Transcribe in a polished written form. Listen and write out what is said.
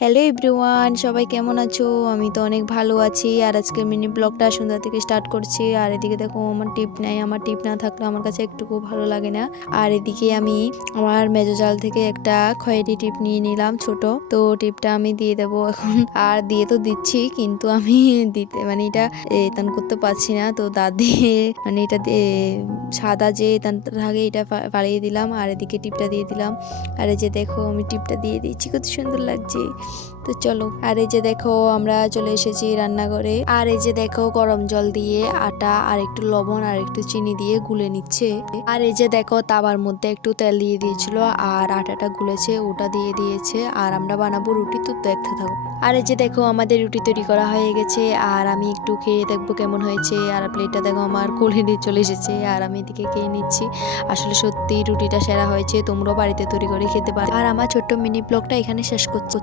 Hello everyone, সবাই কেমন আছো? আমি তো অনেক ভালো আছি। আর আজকে মিনি ব্লগটা সন্ধ্যা থেকে স্টার্ট করছি। আর এদিকে দেখো আমার টিপ নাই, আমার টিপ না থাকলে আমার কাছে একটুকু ভালো লাগে না। আর এদিকে আমি আমার মেজো জাল থেকে একটা খয়েরি টিপ নিয়ে নিলাম ছোট। তো টিপটা আমি দিয়ে দেবো এখন। আর দিয়ে তো দিচ্ছি, কিন্তু আমি দিতে মানে এটা টান করতে পারছি না। তো দাঁত দিয়ে মানে এটা সাদা যে টানটা থাকে এটা ফাড়িয়ে দিলাম। আর এদিকে টিপটা দিয়ে দিলাম। আর এই যে দেখো আমি টিপটা দিয়ে দিচ্ছি, কত সুন্দর লাগছে। তো চলো, আর এই যে দেখো আমরা চলে এসেছি রান্নাঘরে। আর এই যে দেখো গরম জল দিয়ে আটা আর একটু লবণ আর একটু চিনি দিয়ে গুলে নিচ্ছে। আর এই যে দেখো তাওয়ার মধ্যে একটু তেল দিয়ে দিয়েছিল আর আটাটা গুলেছে, ওটা দিয়ে দিয়েছে। আর আমরা বানাবো রুটি, তো দেখতে থাকো। আর এই যে দেখো আমাদের রুটি তৈরি করা হয়ে গেছে। আর আমি একটু খেয়ে দেখবো কেমন হয়েছে। আর প্লেটটা দেখো আমার কোলে নিয়ে চলে এসেছে, আর আমি এদিকে খেয়ে নিচ্ছি। আসলে সত্যি রুটিটা সেরা হয়েছে, তোমরাও বাড়িতে তৈরি করে খেতে পারো। আর আমার ছোট্ট মিনি ব্লগটা এখানে শেষ করছি।